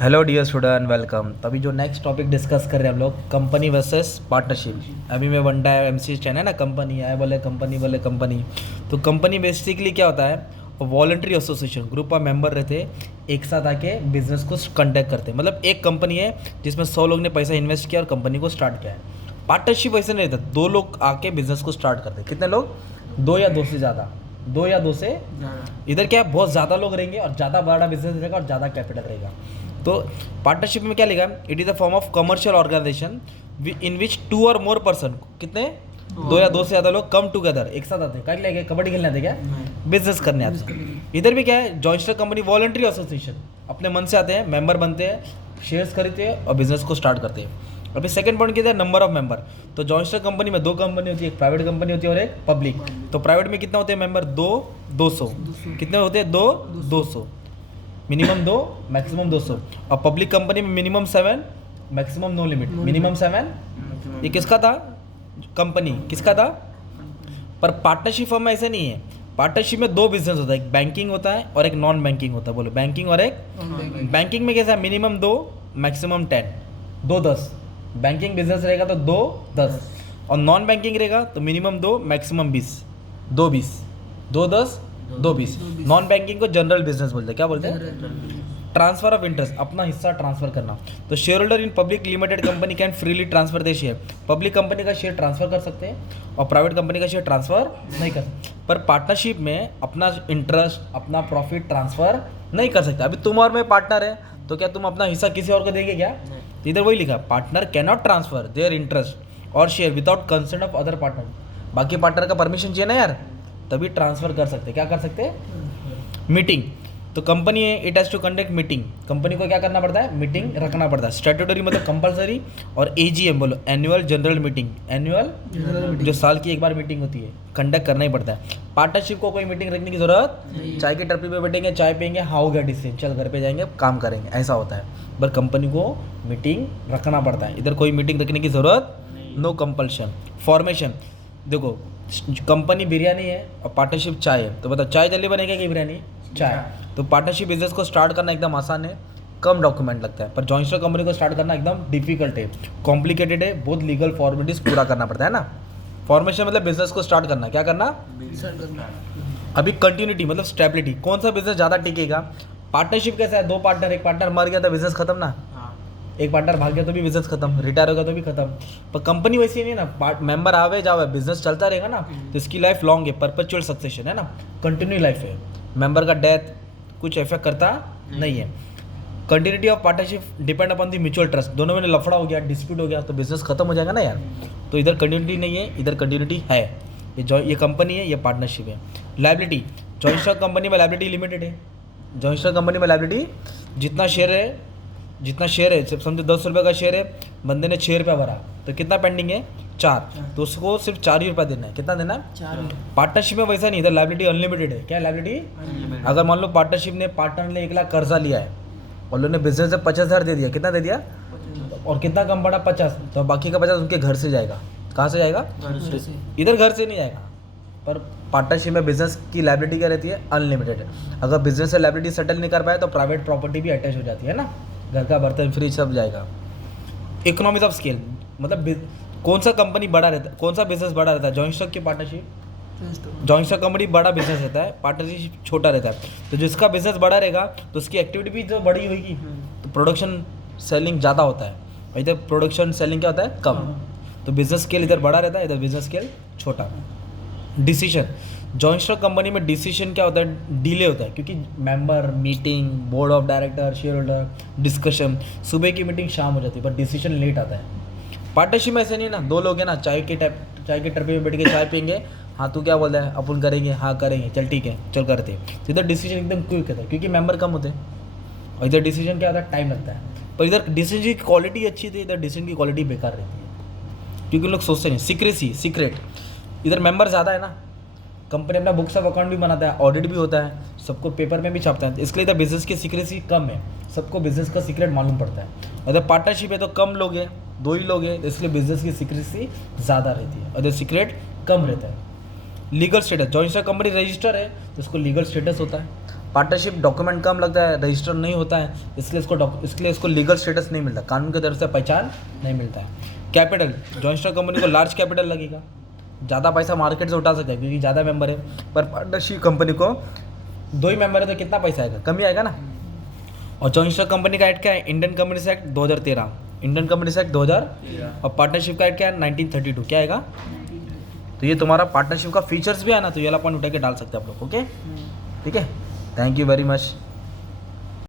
Hello dear student, welcome. तभी जो next topic discuss कर रहे हैं हम लोग, कंपनी वर्सेस पार्टनरशिप। अभी मैं वन टाइम एमसी चैन है ना, कंपनी आए बोले कंपनी। तो कंपनी बेसिकली क्या होता है, voluntary association, group of member रहते हैं, एक साथ आके बिजनेस को कंडक्ट करते हैं। मतलब एक कंपनी है जिसमें 100 लोग ने पैसा इन्वेस्ट किया और कंपनी को स्टार्ट किया है। पार्टनरशिप ऐसे नहीं रहता, 2 लोग आके बिजनेस को स्टार्ट करते हैं। कितने लोग? 2 या 2 से ज़्यादा, 2 या 2 से इधर क्या है, बहुत ज़्यादा लोग रहेंगे और ज़्यादा बड़ा बिजनेस रहेगा और ज़्यादा कैपिटल रहेगा। तो पार्टनरशिप में क्या लिखा है, it is a form of commercial organisation in which 2 or more person, कितने, 2 या 2 से ज़्यादा लोग कम टुगेदर, एक साथ आते हैं। क्या लिए कबड्डी खेलने आते, क्या बिजनेस करने आते हैं। इधर भी क्या है, joint stock company voluntary association, अपने मन से आते हैं, मेंबर बनते हैं, शेयर्स खरीदते हैं और बिजनेस को स्टार्ट करते हैं। अभी सेकंड पॉइंट क्या है, नंबर ऑफ मेंबर। तो जॉइंट स्टॉक कंपनी में 2 कंपनी होती है, एक प्राइवेट कंपनी होती है और एक पब्लिक। तो प्राइवेट में कितना होते हैं मेंबर, 200। कितने होते हैं, 200, मिनिमम 2, मैक्सिमम 200। और पब्लिक कंपनी में minimum 7, maximum no limit, minimum 7। ये किसका था, कंपनी किसका था। पर पार्टनरशिप फर्म में ऐसे नहीं है। पार्टनरशिप में 2 बिजनेस होता है, एक बैंकिंग होता है और एक नॉन बैंकिंग होता है। बोलो बैंकिंग और एक बैंकिंग में कैसा है, मिनिमम 2, मैक्सिमम 10, 2-10। बैंकिंग बिजनेस रहेगा तो 2-10 और नॉन बैंकिंग रहेगा तो मिनिमम 2, मैक्सिमम 20, 2-20, 2-10, 2-20। नॉन बैंकिंग को जनरल बिजनेस बोलते हैं। क्या बोलते हैं, ट्रांसफर ऑफ इंटरेस्ट, अपना हिस्सा ट्रांसफर करना। तो share holder in public limited company can freely transfer they share. Public company का शेयर ट्रांसफर कर सकते हैं और प्राइवेट कंपनी का शेयर ट्रांसफर नहीं कर सकते। पर पार्टनरशिप में अपना इंटरेस्ट, अपना प्रॉफिट ट्रांसफर नहीं कर सकते। अभी तुम और मैं पार्टनर है तो क्या तुम अपना हिस्सा किसी और को देंगे क्या? तो इधर वही लिखा, partner can not transfer their interest or share without consent of other partner. बाकी पार्टनर का परमिशन चाहिए ना यार, तभी ट्रांसफर कर सकते। क्या कर सकते? मीटिंग। तो कंपनी है, it has to conduct meeting. Company को क्या करना पड़ता है, मीटिंग रखना पड़ता है। स्टैट्यूटरी मतलब कंपलसरी, और एजीएम बोलो एनुअल जनरल मीटिंग, एनुअल जो साल की एक बार मीटिंग होती है, कंडक्ट करना ही पड़ता है। पार्टनरशिप को कोई मीटिंग रखने की जरूरत, चाय की टपरी पे बैठेंगे, चाय पियेंगे, हाँ हो गया डिसीजन, चल घर पे जाएंगे काम करेंगे, ऐसा होता है। पर कंपनी को मीटिंग रखना पड़ता है। इधर कोई मीटिंग रखने की जरूरत, नो कंपल्शन। फॉर्मेशन देखो, कंपनी बिरयानी है और पार्टनरशिप चाय है, तो बताओ चाय जल्दी बनेगा कि बिरयानी? चाय। तो पार्टनरशिप बिजनेस को स्टार्ट करना एकदम आसान है, कम डॉक्यूमेंट लगता है। पर जॉइंट स्टॉक कंपनी को स्टार्ट करना एकदम डिफिकल्ट है, कॉम्प्लिकेटेड है, बहुत लीगल फॉर्मेलिटीज पूरा करना पड़ता है ना। फॉर्मेशन मतलब बिजनेस को स्टार्ट करना, क्या करना? अभी कंटिन्यूटी मतलब स्टेबिलिटी, कौन सा बिजनेस ज़्यादा टिकेगा। पार्टनरशिप कैसा है, 2 पार्टनर, एक पार्टनर मर गया तो बिजनेस खत्म ना, एक पार्टनर भाग गया तो भी बिजनेस खत्म, रिटायर हो गया तो भी खत्म। पर कंपनी वैसी नहीं है ना, मेंबर आवे जावे, बिजनेस चलता रहेगा ना। तो इसकी लाइफ लॉन्ग है, परपेचुअल सक्सेशन है ना, कंटिन्यू लाइफ है। मेंबर का डेथ कुछ इफेक्ट करता नहीं है। Continuity of partnership depend upon the mutual trust. दोनों में लफड़ा हो गया, डिस्प्यूट हो गया तो बिजनेस खत्म हो जाएगा ना यार। तो इधर कंटिन्यूटी नहीं है, इधर कंटिन्यूटी है। ये कंपनी है, ये पार्टनरशिप है। लायबिलिटी, जॉइंट स्टॉक कंपनी में लायबिलिटी लिमिटेड है। जॉइंट स्टॉक कंपनी में लायबिलिटी जितना शेयर है, सिर्फ समझो 10 रुपये का शेयर है, बंदे ने 6 रुपया भरा तो कितना पेंडिंग है, 4, तो उसको सिर्फ 4 ही रुपया देना है। कितना देना है, 4। पार्टनरशिप में वैसा नहीं, इधर लायबिलिटी अनलिमिटेड है। क्या लायबिलिटी? अगर मान लो पार्टनरशिप ने, पार्टनर ने 1 लाख कर्जा लिया है और उन्होंने बिजनेस से 50,000 दे दिया, कितना दे दिया, और कितना कम पड़ा, 50, तो बाकी का 50 उनके घर से जाएगा। कहाँ से जाएगा? इधर घर से नहीं जाएगा। पर पार्टनरशिप में बिजनेस की लायबिलिटी क्या रहती है, अनलिमिटेड। अगर बिजनेस से लायबिलिटी सेटल नहीं कर पाए तो प्राइवेट प्रॉपर्टी भी अटैच हो जाती है ना, घर का बर्तन, फ्रिज सब जाएगा। इकोनॉमिक्स ऑफ स्केल मतलब कौन सा कंपनी बड़ा रहता है, कौन सा बिजनेस बड़ा रहता है, जॉइंट स्टॉक की पार्टनरशिप? जॉइंट स्टॉक कंपनी बड़ा बिजनेस रहता है, पार्टनरशिप छोटा रहता है। तो जिसका बिजनेस बड़ा रहेगा तो उसकी एक्टिविटी भी जो बड़ी होगी, तो प्रोडक्शन सेलिंग ज़्यादा होता है। इधर प्रोडक्शन सेलिंग क्या होता है, कम। तो बिजनेस स्केल इधर बड़ा रहता है, इधर बिजनेस स्केल छोटा। डिसीजन, जॉइंट स्टॉक कंपनी में डिसीजन क्या होता है, डिले होता है, क्योंकि member meeting, board of director, share holder discussion, सुबह की मीटिंग शाम हो जाती है, पर डिसीजन लेट आता है। पार्टनरशिप में ऐसे नहीं ना, 2 लोग हैं ना, चाय के टपरी में बैठ के चाय पियेंगे, हाँ तू क्या बोल रहा है, अपन करेंगे, हाँ करेंगे, चल ठीक है, चल करते। तो इधर डिसीजन एकदम क्विक होता है क्योंकि मेंबर कम होते हैं, और इधर डिसीजन क्या होता है, टाइम लगता है। पर इधर डिसीजन की क्वालिटी अच्छी थी, इधर डिसीजन की क्वालिटी बेकार रहती है, क्योंकि लोग सोचते नहीं। सीक्रेट, इधर मेंबर ज़्यादा है ना, कंपनी अपना बुक्स ऑफ अकाउंट भी बनाता है, ऑडिट भी होता है, सबको पेपर में भी छापता है, इसके लिए इधर बिजनेस की सीक्रेसी कम है, सबको बिजनेस का सीक्रेट मालूम पड़ता है। अगर पार्टनरशिप है तो कम लोग हैं, 2 ही लोग हैं, इसलिए बिजनेस की सीक्रेसी ज़्यादा रहती है, अदर सीक्रेट कम रहता है। Legal status, joint stock company register है तो उसको लीगल स्टेटस होता है। पार्टनरशिप डॉक्यूमेंट कम लगता है, रजिस्टर नहीं होता है, इसलिए इसको लीगल स्टेटस नहीं मिलता, कानून की तरफ से पहचान नहीं मिलता है। कैपिटल, जॉइंट स्टॉक कंपनी को लार्ज कैपिटल लगेगा, ज़्यादा पैसा मार्केट से उठा सकता है क्योंकि ज़्यादा मेंबर है। पर पार्टनरशिप कंपनी को 2 ही मेंबर है तो कितना पैसा आएगा, कम ही आएगा ना। और जॉइंट स्टॉक कंपनी का एक्ट क्या है, Indian companies act 2013, Indian companies act 2000, और पार्टनरशिप का एक्ट क्या है 1932, क्या आएगा। तो ये तुम्हारा पार्टनरशिप का फीचर्स भी है ना, तो ये वाला पॉइंट उठा के डाल सकते हैं आप लोग, ओके, ठीक है। Thank you very much.